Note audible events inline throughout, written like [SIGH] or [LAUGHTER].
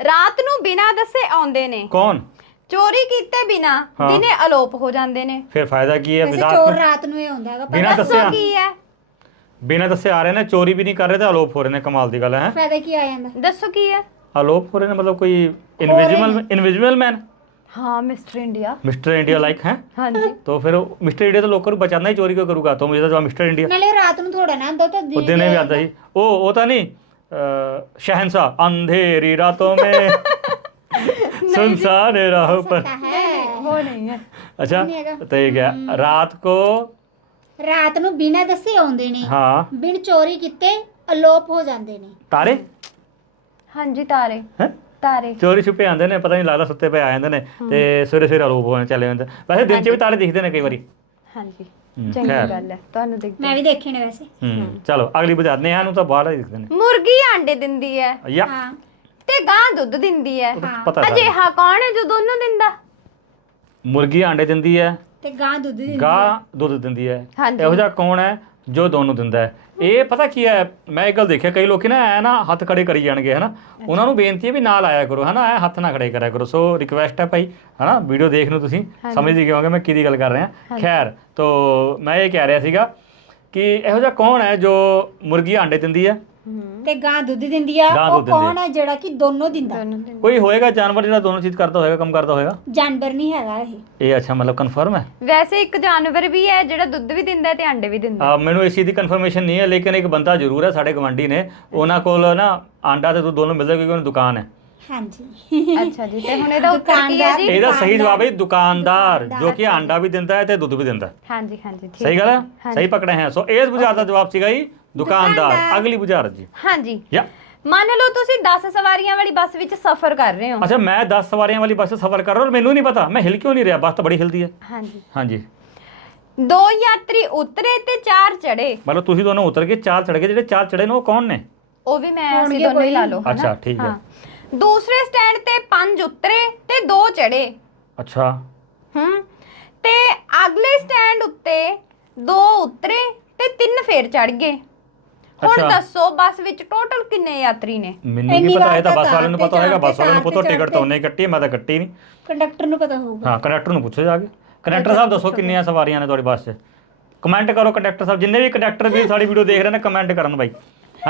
ਰਾਤ ਨੂੰ ਬਿਨਾਂ ਦੱਸੇ ਆਉਂਦੇ ਨੇ। ਕੌਣ? ਚੋਰੀ ਕੀਤੇ ਬਿਨਾ ਦਿਨੇ ਅਲੋਪ ਹੋ ਜਾਂਦੇ ਨੇ। ਫਿਰ ਫਾਇਦਾ ਕੀ ਹੈ? ਵੈਸੇ ਚੋਰ ਰਾਤ ਨੂੰ ਹੀ ਆਉਂਦਾ ਹੈਗਾ ਬਿਨਾਂ ਪਰ ਕੀ ਹੈ? ਬਿਨਾਂ ਦੱਸੇ ਆ ਰਹੇ ਨੇ ਚੋਰੀ ਵੀ ਨਹੀਂ ਕਰ ਰਹੇ ਤੇ ਅਲੋਪ ਹੋ ਰਹੇ ਨੇ ਕਮਾਲ ਦੀ ਗੱਲ ਹੈ। ਫਾਇਦਾ ਕੀ ਆ ਜਾਂਦਾ? ਦੱਸੋ ਕੀ ਹੈ? ਅਲੋਪ ਹੋ ਰਹੇ ਨੇ ਮਤਲਬ ਕੋਈ ਇਨਵਿਜੀਬਲ ਇਨਵਿਜੀਬਲ ਮੈਨ ਹਾਂ mister India. Mister India like ਹੈ? ਹਾਂਜੀ। ਤਾਂ ਫਿਰ ਮਿਸਟਰ ਇੰਡੀਆ ਤਾਂ ਲੋਕਾਂ ਨੂੰ ਬਚਾਉਣਾ ਹੀ ਚੋਰੀ ਕਿਉਂ ਕਰੂਗਾ? ਤਾਂ ਮੁਝੇ ਤਾਂ ਮਿਸਟਰ ਇੰਡੀਆ ਨਾਲੇ ਰਾਤ ਨੂੰ ਥੋੜਾ ਨਾ ਆਉਂਦਾ ਤਾਂ ਉਹ ਦਿਨੇ ਵੀ ਆਉਂਦਾ ਸੀ। ਉਹ ਉਹ ਤਾਂ ਨਹੀਂ। शहंशाह अंधेरी रातों में सुनसान राहों पर ਹੈ ਉਹ ਨਹੀਂ ਹੈ अच्छा नहीं हैगा। तो ये क्या रात को ਰਾਤ ਨੂੰ ਬਿਨਾਂ ਦੱਸੇ ਆਉਂਦੇ ਨੇ हाँ ਬਿਨ ਚੋਰੀ ਕੀਤੇ ਅਲੋਪ ਹੋ ਜਾਂਦੇ ਨੇ ਤਾਰੇ ਹਾਂਜੀ ਤਾਰੇ ਹੈ ਤਾਰੇ ਚੋਰੀ ਛੁਪੇ ਆਉਂਦੇ ਨੇ ਪਤਾ ਨਹੀਂ ਲੱਗਦਾ ਸੁੱਤੇ ਪਏ ਆ ਜਾਂਦੇ ਨੇ ਤੇ ਸਵੇਰੇ ਸਵੇਰੇ ਅਲੋਪ ਹੋਣ ਚਲੇ ਜਾਂਦੇ ਵੈਸੇ ਦਿਨ 'ਚ ਵੀ ਤਾਰੇ ਦਿਖਦੇ ਨੇ ਕਈ ਵਾਰੀ ਹਾਂਜੀ ਹੂੰ, ਚੰਗੀ ਖੈਰ। ਗੱਲ ਹੈ ਤੁਹਾਨੂੰ ਦਿਖਦਾ ਮੈਂ ਵੀ ਦੇਖੇ ਨੇ ਵੈਸੇ। ਹੂੰ ਚਲੋ ਅਗਲੀ ਬੁਝਾਉਂਦੇ ਹਾਂ ਨੂੰ ਤਾਂ ਬਾਹਰ ਹੀ ਦਿਖਦੇ ਨੇ। ਮੁਰਗੀ ਆਂਡੇ ਦਿੰਦੀ ਹੈ। ਯਾ। ਹਾਂ। ਤੇ ਗਾਂ ਦੁੱਧ ਦਿੰਦੀ ਹੈ। ਹਾਂ। ਪਤਾ ਹੈ ਕੌਣ ਹੈ ਜੋ ਦੋਨੋਂ ਦਿੰਦਾ? ਮੁਰਗੀ ਆਂਡੇ ਦਿੰਦੀ ਹੈ। ਤੇ ਗਾਂ ਦੁੱਧ ਦਿੰਦੀ ਗਾਂ ਦੁੱਧ ਦਿੰਦੀ ਹੈ। ਹਾਂਜੀ। ਇਹੋ ਜਿਹਾ ਕੌਣ ਹੈ ਜੋ ਦੋਨੋਂ ਦਿੰਦਾ ਹੈ। ਇਹ ਪਤਾ ਕੀ ਹੈ? ਮੈਂ ਇੱਕ ਗੱਲ ਦੇਖਿਆ ਕਈ ਲੋਕੀ ਨਾ ਐ ਨਾ ਹੱਥ ਖੜੇ ਕਰੀ ਜਾਣਗੇ ਹਨਾ? ਉਹਨਾਂ ਨੂੰ ਬੇਨਤੀ ਹੈ ਵੀ ਨਾਲ ਆਇਆ ਕਰੋ ਹਨਾ? ਐ ਹੱਥ ਨਾ ਖੜੇ ਕਰਿਆ ਕਰੋ। ਸੋ ਰਿਕਵੈਸਟ ਹੈ ਭਾਈ ਹਨਾ? ਵੀਡੀਓ ਦੇਖ ਨੂੰ ਤੁਸੀਂ ਸਮਝ ਹੀ ਗਏ ਮੈਂ ਕਿਹਦੀ ਗੱਲ ਕਰ ਰਿਹਾ? ਖੈਰ ਤੋ ਮੈਂ ਇਹ ਕਹਿ ਰਿਹਾ ਸੀਗਾ ਕਿ ਇਹੋ ਜਿਹਾ ਕੌਣ ਹੈ ਜੋ ਮੁਰਗੀ ਆਂਡੇ ਦਿੰਦੀ ਹੈ? ਤੇ ਗਾਂ ਦੁੱਧ ਦਿੰਦੀ ਆ ਗਾਂ ਉਹ ਦੁੱਧ ਦਿੰਦੀ ਕੌਣ ਹੈ ਜਿਹੜਾ ਕਿ ਦੋਨੋਂ ਦਿੰਦਾ? ਦੋਨੋਂ ਕੋਈ ਹੋਏਗਾ ਜਾਨਵਰ ਜਿਹੜਾ ਦੋਨੋਂ ਚੀਜ਼ ਕਰਦਾ ਹੋਏਗਾ ਕੰਮ ਕਰਦਾ ਹੋਏਗਾ? ਜਾਨਵਰ ਨਹੀਂ ਹੈਗਾ ਇਹ। ਇਹ ਅੱਛਾ ਮਤਲਬ ਕਨਫਰਮ ਹੈ? ਵੈਸੇ ਇੱਕ ਜਾਨਵਰ ਵੀ ਹੈ ਜਿਹੜਾ ਦੁੱਧ ਵੀ ਦਿੰਦਾ ਹੈ ਤੇ ਅੰਡੇ ਵੀ ਦਿੰਦਾ। ਹੈ। ਆ, ਮੈਨੂੰ ਇਸ ਚੀਜ਼ ਦੀ ਕਨਫਰਮੇਸ਼ਨ ਨਹੀਂ ਹੈ ਲੇਕਿਨ ਇੱਕ ਬੰਦਾ ਜ਼ਰੂਰ ਹੈ ਸਾਡੇ ਗਵੰਡੀ ਨੇ। ਉਹਨਾਂ ਕੋਲ ਨਾ ਆਂਡਾ ਤੇ ਦੁੱਧ ਦੋਨੋਂ ਮਿਲਦਾ ਕਿਉਂਕਿ ਉਹਨਾਂ ਦੀ ਦੁਕਾਨ ਹੈ। ਹਾਂਜੀ। ਅੱਛਾ ਜੀ ਤੇ ਹੁਣ ਇਹਦਾ ਉੱਤਰ ਕੀ ਹੈ ਜੀ? ਇਹਦਾ ਸਹੀ ਜਵਾਬ ਹੈ ਦੁਕਾਨਦਾਰ ਜੋ ਕਿ ਆਂਡਾ ਵੀ ਦਿੰਦਾ ਹੈ ਤੇ ਦੁੱਧ ਵੀ ਦਿੰਦਾ ਹੈ। ਹਾਂਜੀ ਹਾਂਜੀ ਠੀਕ ਸਹੀ ਗੱਲ ਹੈ। ਸਹੀ ਪਕੜੇ ਹੈ। ਸੋ ਇਸ ਬੁਝਾਰਤ ਦਾ ਜਵਾਬ ਸੀਗਾ ਜੀ ਦੁਕਾਨਦਾਰ ਅਗਲੀ ਬੁਝਾਰਤ ਜੀ। ਹਾਂਜੀ। ਯਾ। ਮੰਨ ਲਓ ਤੁਸੀਂ 10 ਸਵਾਰੀਆਂ ਵਾਲੀ ਬੱਸ ਵਿੱਚ ਸਫ਼ਰ ਕਰ ਰਹੇ ਹੋ। ਅੱਛਾ ਮੈਂ 10 ਸਵਾਰੀਆਂ ਵਾਲੀ ਬੱਸ 'ਚ ਸਫ਼ਰ ਕਰ ਰਿਹਾ ਔਰ ਮੈਨੂੰ ਨਹੀਂ ਪਤਾ ਮੈਂ ਹਿਲ ਕਿਉਂ ਨਹੀਂ ਰਿਹਾ? ਬੱਸ ਤਾਂ ਬੜੀ ਹਿਲਦੀ ਹੈ। ਹਾਂਜੀ। ਹਾਂਜੀ। ਦੋ ਯਾਤਰੀ ਉਤਰੇ ਤੇ ਚਾਰ ਚੜੇ ਮਤਲਬ ਤੁਸੀਂ ਦੋਨੋਂ ਉਤਰ ਕੇ ਚਾਰ ਚੜ ਗਏ ਜਿਹੜੇ ਚਾਰ ਚੜੇ ਨੇ ਉਹ ਕੌਣ ਨੇ? ਉਹ ਵੀ ਮੈਂ ਅਸੀਂ ਹੋਣਗੇ ਦੋਨੋਂ ਹੀ ਕੋਈ। ਲਾ ਲਓ ਹਨਾ? ਅੱਛਾ, ਠੀਕ ਹੈ। ਹਾਂ। ਦੂਸਰੇ ਸਟੈਂਡ ਤੇ ਪੰਜ ਉਤਰੇ ਤੇ ਦੋ ਚੜੇ ਅੱਛਾ। ਹੂੰ। ਤੇ ਅਗਲੇ ਸਟੈਂਡ ਉੱਤੇ ਦੋ ਉਤਰੇ ਤੇ ਤਿੰਨ ਫੇਰ ਚੜ ਗਏ। ਹੁਣ ਅੱਛਾ। ਦੱਸੋ ਬੱਸ ਵਿੱਚ ਟੋਟਲ ਕਿੰਨੇ ਯਾਤਰੀ ਨੇ? ਮੈਨੂੰ ਇੰਨੀ ਕੀ ਪਤਾ ਵਾਰ ਇਹ ਤਾਂ ਤਾਂ ਬੱਸ ਵਾਲਿਆਂ ਨੂੰ ਪਤਾ ਹੋਏਗਾ ਬੱਸ ਵਾਲਿਆਂ ਨੂੰ ਪਤਾ ਟਿਕਟ ਤੇ। ਤਾਂ ਉਹਨੇ ਕੱਟੀ ਹੈ, ਮੈਂ ਤਾਂ ਕੱਟੀ ਨਹੀਂ ਕੰਡਕਟਰ ਨੂੰ ਪਤਾ ਹੋਊਗਾ। ਹਾਂ ਕੰਡਕਟਰ ਨੂੰ ਪੁੱਛੋ ਜਾ ਕੇ। ਕੰਡਕਟਰ ਸਾਹਿਬ ਦੱਸੋ ਕਿੰਨੀਆਂ ਸਵਾਰੀਆਂ ਨੇ ਤੁਹਾਡੀ ਬੱਸ 'ਚ? ਕਮੈਂਟ ਕਰੋ ਕੰਡਕਟਰ ਸਾਹਿਬ ਜਿੰਨੇ ਵੀ ਕੰਡਕਟਰ ਵੀ ਸਾਡੀ ਵੀਡੀਓ ਦੇਖ ਰਹੇ ਨੇ ਕਮੈਂਟ ਕਰਨ ਬਾਈ।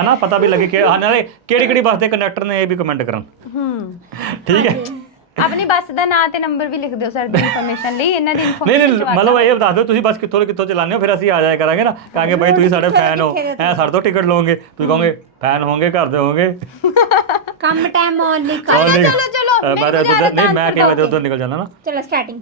ਹਨਾ ਪਤਾ ਵੀ ਲੱਗੇ ਕਿ ਹਾਂ ਨਾਲੇ ਕਿਹੜੀ ਕਿਹੜੀ ਬੱਸ ਦੇ ਕੰਡਕਟਰ ਨੇ ਇਹ ਵੀ ਕਮੈਂਟ ਕਰਨ। ਹੂੰ। ਠੀਕ ਹੈ। ਆਪਣੀ ਬੱਸ ਦਾ ਨਾਂ ਤੇ ਨੰਬਰ ਵੀ ਲਿਖ ਦਿਓ ਸਰ ਦੀ ਇਨਫੋਰਮੇਸ਼ਨ ਲਈ ਇਹਨਾਂ ਦੀ ਨਹੀਂ ਇਨਫੋਰਮੇਸ਼ਨ ਨਹੀਂ ਮਤਲਬ ਇਹ ਦੱਸ ਦਿਓ ਤੁਸੀਂ ਬੱਸ ਕਿੱਥੋਂ ਕਿੱਥੋਂ ਚਲਾਉਂਦੇ ਹੋ ਫਿਰ ਅਸੀਂ ਆ ਜਾਇਆ ਕਰਾਂਗੇ ਨਾ। ਕਹਾਂਗੇ ਬਾਈ ਤੁਸੀਂ ਸਾਡੇ ਫੈਨ ਹੋ ਐ ਸਾਡੇ ਤੋਂ ਟਿਕਟ ਲਓਗੇ ਤੁਸੀਂ ਕਹੋਗੇ ਫੈਨ ਹੋਵੋਗੇ ਘਰ ਦੇ ਹੋਵੋਗੇ? ਕੰਮ ਟਾਈਮ ਆਨ ਨਹੀਂ ਕਰ ਚਲੋ ਚਲੋ, ਚਲੋ, ਮੈਂ ਤਾਂ ਨਹੀਂ ਮੈਂ answer ਉਧਰ ਨਿਕਲ ਜਾਂਦਾ ਨਾ। ਚਲੋ ਸਟਾਰਟਿੰਗ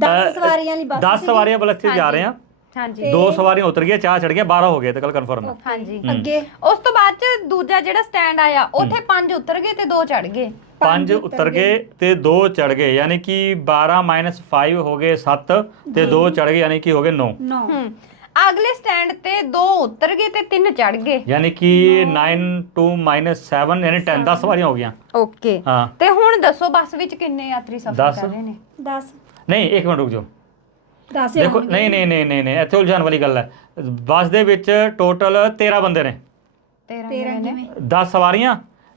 10 ਸਵਾਰੀਆਂ ਵਾਲੀ ਬੱਸ 10 ਸਵਾਰੀਆਂ ਬਲੱਸ 'ਚ ਜਾ ਰਹੇ ਆ ਹਾਂਜੀ। ਦੋ ਸਵਾਰੀਆਂ ਉਤਰ ਗਈਆਂ ਚਾਰ ਚੜ ਗਈਆਂ 12 ਹੋ ਗਏ ਤੇ ਕੱਲ ਕਨਫਰਮ ਹਾਂਜੀ। ਅੱਗੇ ਉਸ ਤੋਂ ਬਾਅਦ ਚ ਦੂਜਾ ਜਿਹੜਾ ਸਟੈਂਡ ਆਇਆ ਉੱਥੇ ਪੰਜ ਉਤਰ ਗਏ ਤੇ ਦੋ ਚੜ ਗਏ। ਪੰਜ ਉਤਰ ਗਏ ਤੇ ਦੋ ਚੜ ਗਏ ਯਾਨੀ ਕਿ 12 5 ਹੋ ਗਏ 7 ਤੇ ਦੋ ਚੜ ਗਏ ਯਾਨੀ ਕਿ ਹੋ ਗਏ 9 9 ਹੂੰ। ਅਗਲੇ ਸਟੈਂਡ ਤੇ ਦੋ ਉਤਰ ਗਏ ਤੇ ਤਿੰਨ ਚੜ ਗਏ। ਯਾਨੀ ਕਿ 9 2 7 ਯਾਨੀ 10 10 ਸਵਾਰੀਆਂ ਹੋ ਗਈਆਂ। ਓਕੇ। ਹਾਂ। ਤੇ ਹੁਣ ਦੱਸੋ ਬੱਸ ਵਿੱਚ ਕਿੰਨੇ ਯਾਤਰੀ ਸਫ਼ਰ ਦਸ। ਕਰ ਰਹੇ ਨੇ? 10 ਨਹੀਂ ਇੱਕ ਮਿੰਟ ਰੁਕ ਜਾਓ। 10 ਦੇਖੋ ਨਹੀਂ ਨਹੀਂ ਨਹੀਂ ਨਹੀਂ ਨਹੀਂ ਇੱਥੇ ਉਲਝਣ ਵਾਲੀ ਗੱਲ ਹੈ। ਬੱਸ ਦੇ ਵਿੱਚ ਟੋਟਲ 13 ਬੰਦੇ ਨੇ। 13 13 ਨੇ। ਕਿਵੇਂ? 10 ਸਵਾਰੀਆਂ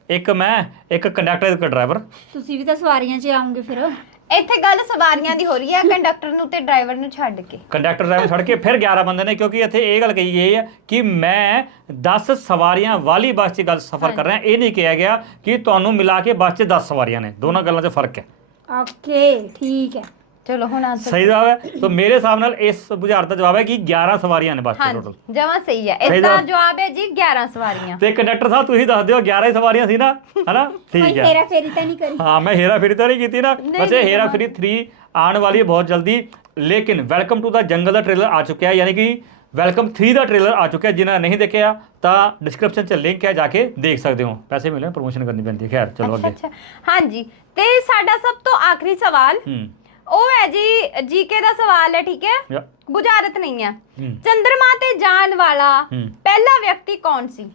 ਇੱਕ ਮੈਂ ਇੱਕ ਕੰਡਕਟਰ ਇੱਕ ਡਰਾਈਵਰ। ਤੁਸੀਂ ਵੀ ਤਾਂ ਸਵਾਰੀਆਂ 'ਚ ਆਉਂਗੇ ਫਿਰ। ਇੱਥੇ ਗੱਲ ਸਵਾਰੀਆਂ ਦੀ ਹੋ ਰਹੀ ਹੈ ਕੰਡਕਟਰ ਨੂੰ ਤੇ ਡਰਾਈਵਰ ਨੂੰ ਛੱਡ ਕੇ। ਕੰਡਕਟਰ ਡਰਾਈਵਰ ਛੱਡ ਕੇ ਫਿਰ 11 ਬੰਦੇ ਨੇ ਕਿਉਂਕਿ ਇੱਥੇ ਇਹ ਗੱਲ ਕਹੀ ਗਈ ਹੈ ਕਿ ਮੈਂ 10 ਸਵਾਰੀਆਂ ਵਾਲੀ ਬੱਸ 'ਚ ਗੱਲ ਸਫ਼ਰ ਕਰ ਰਿਹਾ। ਇਹ ਨਹੀਂ ਕਿਹਾ ਗਿਆ ਕਿ ਤੁਹਾਨੂੰ ਮਿਲਾ ਕੇ ਬੱਸ 'ਚ 10 ਸਵਾਰੀਆਂ ਨੇ। ਦੋਨਾਂ ਗੱਲਾਂ 'ਚ ਫ਼ਰਕ ਹੈ। ਓਕੇ ਠੀਕ ਹੈ। ਚਲੋ ਹੁਣ ਆਂਸਰ ਸਹੀ ਜਵਾਬ ਹੈ। ਤਾਂ ਮੇਰੇ ਹਿਸਾਬ ਨਾਲ ਇਸ ਬੁਝਾਰਤ ਦਾ ਜਵਾਬ ਹੈ ਕਿ 11 ਸਵਾਰੀਆਂ ਨੇ ਬੱਸ 'ਚ ਹਾਂਜੀ ਟੋਟਲ ਜਮਾ ਸਹੀ ਹੈ। ਸਹੀ ਇਸ ਦਾ ਜਵਾਬ। ਜਵਾਬ ਹੈ ਜੀ 11 ਸਵਾਰੀਆਂ। ਤੇ ਕੰਡਕਟਰ ਸਾਹਿਬ ਤੁਸੀਂ ਦੱਸ ਦਿਓ 11 ਹੀ ਸਵਾਰੀਆਂ ਸੀ ਨਾ? ਹਨਾ? ਠੀਕ ਹੈ। ਤੇਰਾ ਫੇਰੀ ਤਾਂ ਨਹੀਂ ਕਰੀ। ਹਾਂ ਮੈਂ ਹੇਰਾ ਫੇਰੀ ਤਾਂ ਨਹੀਂ ਕੀਤੀ ਨਾ। ਨਹੀਂ, ਵੈਸੇ ਨਹੀਂ, ਹੇਰਾ। ਫੇਰੀ 3 ਆਉਣ ਵਾਲੀ ਹੈ ਬਹੁਤ ਜਲਦੀ। ਲੇਕਿਨ ਵੈਲਕਮ ਟੂ ਦਾ ਜੰਗਲ ਦਾ ਟ੍ਰੇਲਰ ਆ ਚੁੱਕਿਆ ਹੈ। ਯਾਨੀ ਕਿ ਵੈਲਕਮ 3 ਦਾ ਟ੍ਰੇਲਰ ਆ ਚੁੱਕਿਆ ਹੈ। ਜਿਨ੍ਹਾਂ ਨੇ ਨਹੀਂ ਦੇਖਿਆ ਤਾਂ ਡਿਸਕ੍ਰਿਪਸ਼ਨ 'ਚ ਲਿੰਕ ਹੈ ਜਾ ਕੇ ਦੇਖ ਸਕਦੇ ਹੋ। ਪੈਸੇ ਮਿਲੇ ਪ੍ਰੋਮੋਸ਼ਨ ਕਰਨੀ ਪੈਂਦੀ ਹੈ। ਖੈਰ ਚਲੋ ਅੱਛਾ ਅੱਗੇ। ਅੱਛਾ। ਹਾਂਜੀ ਤੇ ਸਾਡਾ ਸਭ ਤੋਂ ਆਖਰੀ ਸਵਾਲ ਹੂੰ। ਉਹ ਹੈ ਜੀ ਜੀਕੇ ਦਾ ਸਵਾਲ ਹੈ ਠੀਕ ਹੈ? ਬੁਝਾਰਤ ਨਹੀਂ ਹੈ। ਹੂੰ। ਚੰਦਰਮਾ ਤੇ ਜਾਣ ਵਾਲਾ ਹੂੰ। ਪਹਿਲਾ ਵਿਅਕਤੀ ਕੌਣ ਸੀ?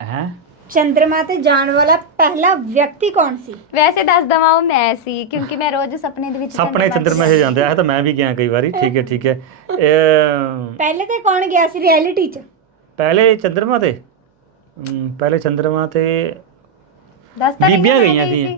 ਹੈ? ਚੰਦਰਮਾ ਤੇ ਜਾਣ ਵਾਲਾ ਪਹਿਲਾ ਵਿਅਕਤੀ ਕੌਣ ਸੀ? ਵੈਸੇ ਦੱਸ ਦਵਾਂ ਉਹ ਮੈਂ ਸੀ ਕਿਉਂਕਿ ਮੈਂ ਰੋਜ਼ ਸੁਪਨੇ ਦੇ ਵਿੱਚ ਸੁਪਨੇ ਚੰਦਰਮਾ 'ਚ ਜਾਂਦੇ ਆ ਇਹ ਤਾਂ ਮੈਂ ਵੀ ਗਿਆ ਕਈ ਵਾਰੀ ਠੀਕ ਹੈ ਠੀਕ ਹੈ। ਇਹ ਪਹਿਲੇ ਤੇ ਕੌਣ ਗਿਆ ਸੀ ਰਿਐਲਿਟੀ 'ਚ? ਪਹਿਲੇ ਚੰਦਰਮਾ ਤੇ? ਹਮ, ਪਹਿਲੇ ਚੰਦਰਮਾ ਤੇ ਦੱਸ ਤਾਂ ਰਹੀ ਬੀਬੀਆਂ ਮੈਂ ਗਈਆਂ ਗਈ ਸੀ।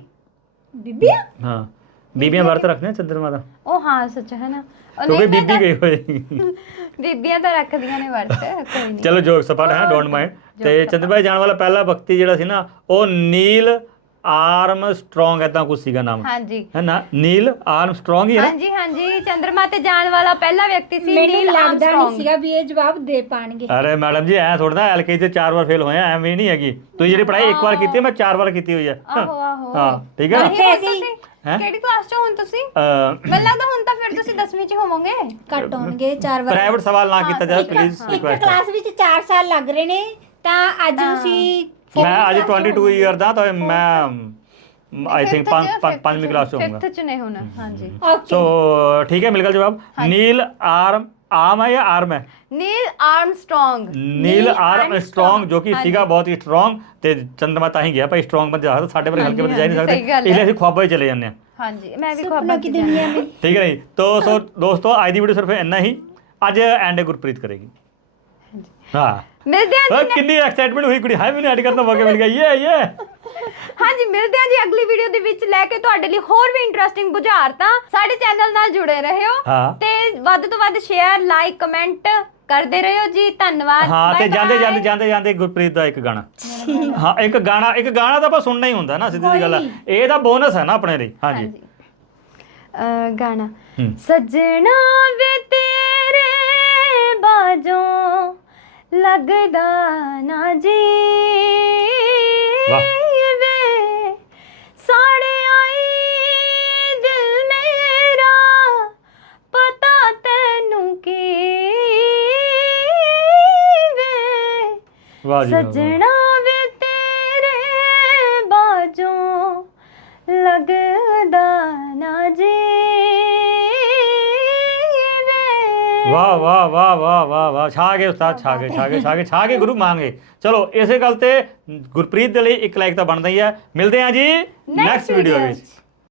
ਬੀਬੀਆਂ? ਹਾਂ। ਬੀਬੀਆਂ ਵਰਤ ਰੱਖਦੇ ਚੰਦਰਮਾ ਦਾ ਉਹ ਹਾਂ ਸੱਚ ਹੈ ਨਾ। ਉਹ ਕਿਉਂਕਿ ਨਹੀਂ ਬੀਬੀ ਗਈ ਹੋਈ। [LAUGHS] ਬੀਬੀਆਂ ਤਾਂ ਰੱਖਦੀਆਂ ਨੇ ਵਰਤ ਕੋਈ ਨਹੀਂ। ਚਲੋ ਜੋਕ ਸਪਾਟ ਹੈ ਡੋਂਟ ਮਾਈਂਡ ਤੇ ਚੰਦਰਬਾਈ ਜਾਣ ਵਾਲਾ ਪਹਿਲਾ ਭਗਤੀ ਜਿਹੜਾ ਸੀ ਨਾ ਉਹ ਨੀਲ ਆਰਮ ਸਟਰੋਂਗ ਐਦਾਂ ਕੁਝ ਸੀਗਾ ਨਾਮ। ਹਾਂਜੀ। ਹੈ ਨਾ? ਨੀਲ ਆਰਮ ਸਟਰੋਂਗ ਹੀ ਹੈ ਹਾਂਜੀ ਹਾਂਜੀ। ਚੰਦਰਮਾ ਤੇ ਜਾਣ ਵਾਲਾ ਪਹਿਲਾ ਵਿਅਕਤੀ ਸੀ ਮੈਨੂੰ ਨੀਲ ਲੱਗਦਾ ਨਹੀਂ ਸੀਗਾ ਵੀ ਇਹ ਜਵਾਬ ਦੇ ਪਾਣਗੇ। ਅਰੇ ਮੈਡਮ ਜੀ ਐ ਥੋੜਾ ਐਲਕੇ ਤੇ ਚਾਰ ਵਾਰ ਫੇਲ ਹੋਇਆ ਐਵੇਂ ਨਹੀਂ ਹੈਗੀ। ਤੁਸੀਂ ਜਿਹੜੀ ਪੜ੍ਹਾਈ ਇੱਕ ਵਾਰ ਕੀਤੀ ਮੈਂ ਚਾਰ ਵਾਰ ਕੀਤੀ ਹੋਈ ਹੈ। ਆਹੋ ਆਹੋ। ਹਾਂ ਠੀਕ ਹੈ ਹੁਣ ਅਸੀਂ- ਹੈਂ? ਕਿਹੜੀ ਕਲਾਸ ਚ ਹੁਣ ਤੁਸੀਂ? ਮੈਨੂੰ ਲੱਗਦਾ ਹੁਣ ਤਾਂ ਫਿਰ ਤੁਸੀਂ 10ਵੀਂ ਚ ਹੋਵੋਗੇ। ਘੱਟ ਹੋਣਗੇ ਚਾਰ ਵਾਰ। ਪ੍ਰਾਈਵੇਟ ਸਵਾਲ ਨਾ ਕੀਤਾ ਜਾਵੇ ਪਲੀਜ਼ ਇੱਕ ਰਿਕੁਐਸਟ ਕਲਾਸ ਵਿੱਚ 4 ਸਾਲ ਲੱਗ ਰਹੇ ਨੇ ਤਾਂ ਅੱਜ ਤੁਸੀਂ ਮੈਂ ਅੱਜ 22 ਇਅਰ ਦਾ ਤਾਂ ਮੈਂ ਆਈ ਥਿੰਕ ਪੰਜਵੀਂ ਕਲਾਸ ਚ ਹੋਊਂਗਾ। 5th ਚ ਨਹੀਂ ਹੋਣਾ ਹਾਂਜੀ। ਓਕੇ ਸੋ ਠੀਕ ਹੈ ਮਿਲ ਗਿਆ ਜਵਾਬ ਨੀਲ ਆਰਮ ਆਮ ਹੈ ਜਾਂ ਆਰਮ ਹੈ? ਨੀਲ ਆਰਮਸਟਰੋਂਗ। ਨੀਲ ਆਰਮਸਟਰੋਂਗ ਜੋ ਕਿ ਸੀਗਾ ਬਹੁਤ ਹੀ ਸਟਰੋਂਗ ਤੇ ਚੰਦਰਮਾ ਤਾਂ ਹੀ ਗਿਆ ਭਾਈ ਸਟਰੋਂਗ ਬੰਦੇ ਜ਼ਿਆਦਾ ਸਾਡੇ ਪਰ ਬੰਦੇ ਜਾ ਨਹੀਂ ਸਕਦੇ। ਇਸ ਲਈ ਖੁਆਬਾਂ ਹੀ ਚਲੇ ਜਾਂਦੇ ਆ ਹਾਂਜੀ ਮੈਂ ਵੀ ਖੁਆਬਾਂ ਕੀ ਦੁਨੀਆ ਮੇਂ ਠੀਕ ਹੈ ਜੀ। ਤੋ ਸੋ ਦੋਸਤੋ ਅੱਜ ਦੀ ਵੀਡੀਓ ਸਿਰਫ ਇੰਨਾ ਹੀ। ਅੱਜ ਐਂਡ ਗੁਰਪ੍ਰੀਤ ਕਰੇਗੀ। ਹਾਂ। ਮਿਲਦੇ ਆ ਕਿੰਨੀ ਐਕਸਾਈਟਮੈਂਟ ਹੋਈ ਕੁੜੀ। ਹਾਏ ਮੈਨੂੰ ਐਡ ਕਰਨ ਦਾ ਮੌਕਾ ਮਿਲ ਗਿਆ। ਯੇ ਯੇ ਹਾਂਜੀ ਮਿਲਦੇ ਹਾਂ ਜੀ ਅਗਲੀ ਵੀਡੀਓ ਦੇ ਵਿੱਚ ਲੈ ਕੇ ਤੁਹਾਡੇ ਲਈ ਹੋਰ ਵੀ ਇੰਟਰਸਟਿੰਗ ਬੁਝਾਰਤਾਂ ਸਾਡੇ ਚੈਨਲ ਨਾਲ ਜੁੜੇ ਰਹਿਓ ਹਾਂ। ਤੇ ਵੱਧ ਤੋਂ ਵੱਧ ਸ਼ੇਅਰ ਲਾਈਕ ਕਮੈਂਟ ਕਰਦੇ ਰਹੋ ਜੀ ਧੰਨਵਾਦ। ਹਾਂ ਤੇ Bye ਜਾਂਦੇ bye. ਜਾਂਦੇ ਜਾਂਦੇ ਜਾਂਦੇ ਗੁਰਪ੍ਰੀਤ ਦਾ ਇੱਕ ਗਾਣਾ। ਹਾਂ ਇੱਕ ਗਾਣਾ ਇੱਕ ਗਾਣਾ ਤਾਂ ਆਪਾਂ ਸੁਣਨਾ ਹੀ ਹੁੰਦਾ ਨਾ ਸਿੱਧੀ ਜੀ ਗੱਲ ਇਹ ਤਾਂ ਬੋਨਸ ਹੈ ਨਾ ਆਪਣੇ ਲਈ। ਹਾਂਜੀ। ਗਾਣਾ। ਹੂੰ। ਸਜਣਾ ਵੇ ਤੇਰੇ ਬਾਜੋਂ ਲੱਗਦਾ ਨਾ ਜੀ। ਵਾਹ ਜੀ ਵਾਹ, ਵਾਹ। ਸਜਣਾ ਵੇ ਤੇਰੇ ਬਾਜੋਂ ਲੱਗਦਾ ਨਾ ਜੀ ਵੇ ਵਾਹ ਵਾਹ ਵਾਹ ਵਾਹ ਵਾਹ ਵਾਹ। ਛਾ ਗਏ ਉਸਤਾਦ ਛਾ ਗਏ ਛਾ ਗਏ ਛਾ ਗਏ। ਛਾ ਗਏ ਗੁਰੂ ਮੰਗੇ ਚਲੋ ਇਸੇ ਗੱਲ ਤੇ ਗੁਰਪ੍ਰੀਤ ਦੇ ਲਈ ਇੱਕ ਲਾਈਕ ਤਾਂ ਬਣਦਾ ਹੀ ਹੈ। ਮਿਲਦੇ ਹਾਂ ਜੀ ਨੈਕਸਟ ਵੀਡੀਓ ਵਿੱਚ।